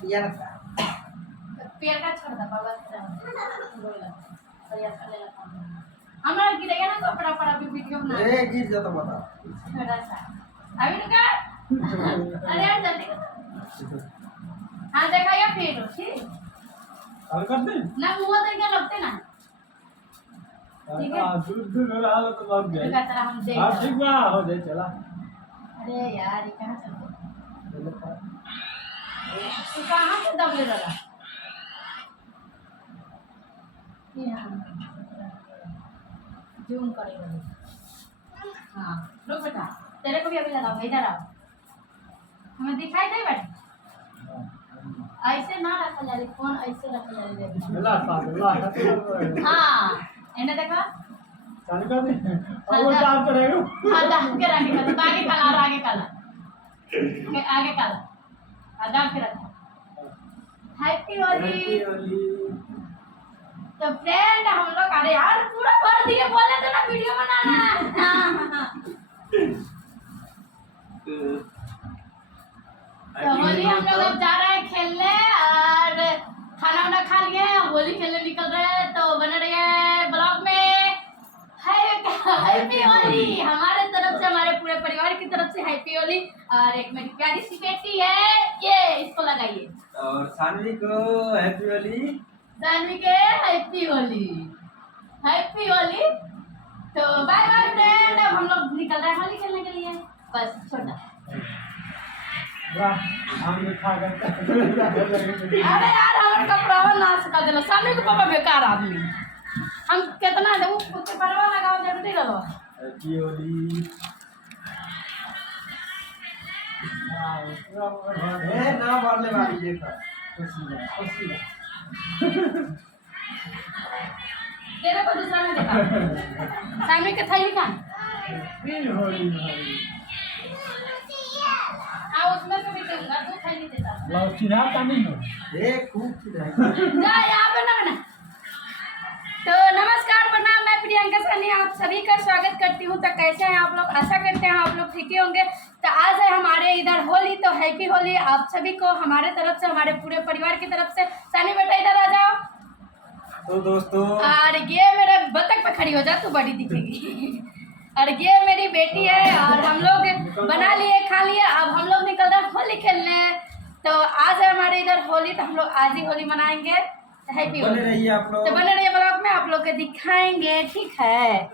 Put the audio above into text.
पियर का छोड़ दे बाबा बोला तो यार कर लेला काम हमारा गिरेगा ना कपड़ा पर अभी वीडियो बना ए गिर जाता बता थोड़ा सा अभी रुका अरे यार जल्दी हाँ दिखाइए फिर ठीक और कर दे ना मुंह देख के लगते ना ठीक है दूर दूर रहा तो लग गया रुका तेरा हम देख हां ठीक बा हो जाए चला अरे यार ये कहाँ चल तू कहाँ से दबले लगा जूम करेगा हाँ रुक बेटा तेरे को भी अभी लगाओ इधर आओ हमें दिखाई दे बेटा ऐसे ना रखा जाए फोन ऐसे रखा जाए ला सा हाँ इन्हें देखा चालू कर दे और वो काम करेगा हाँ दाब के रखी था आगे काला और आगे काला दाब के रखा हैप्पी होली तो फ्रेंड हम लोग अरे यार पूरा भर दिए बोले तो ना वीडियो बनाना तो होली हम लोग अब जा रहे हैं खेलने और खाना वाना खा लिए होली खेलने निकल रहे हैं तो बने रहिए ब्लॉग में हैप्पी होली हमारे तरफ से हमारे पूरे परिवार की तरफ से हैप्पी होली और एक मेरी प्यारी सी बेटी है ये इसको लगाइए और सानवी को हैप्पी होली सानवी के हैप्पी होली तो बाय बाय फ्रेंड अब हम लोग निकल रहे हैं होली खेलने के लिए बस छोटा हम खा कर अरे यार हमारे कपड़ा नाश कर दिला सामने को पापा बेकार आदमी हम कितना है वो कुछ परवा लगाओ जरूरी लगा हैप्पी होली ए ना मारने वाली ये था खुशी तेरे को दूसरा में देखा सामने के थैली का होली उसमें से भी दूंगा दो थैली देता लाओ चिढ़ा नहीं हो ए खूब चिढ़ाई जा यहाँ पे ना तो नमस्कार प्रणाम मैं प्रियंका सैनी आप सभी का स्वागत करती हूँ तो कैसे हैं आप लोग आशा करते हैं आप लोग ठीक ही होंगे तो आज है हमारे इधर होली तो हैप्पी होली आप सभी को हमारे तरफ से हमारे पूरे परिवार की तरफ से सैनी बेटा इधर आ जाओ तो दोस्तों और ये मेरे बतख पे खड़ी हो जा तू बड़ी दिखेगी और ये मेरी बेटी है और हम लोग बना लिए खा लिए अब हम लोग निकल रहे होली खेलने तो आज है हमारे इधर होली तो हम लोग आज ही होली मनाएंगे हैप्पी होली बने रहिए आप लोग तो बने रहिए ब्लॉग में आप लोग को दिखाएंगे ठीक है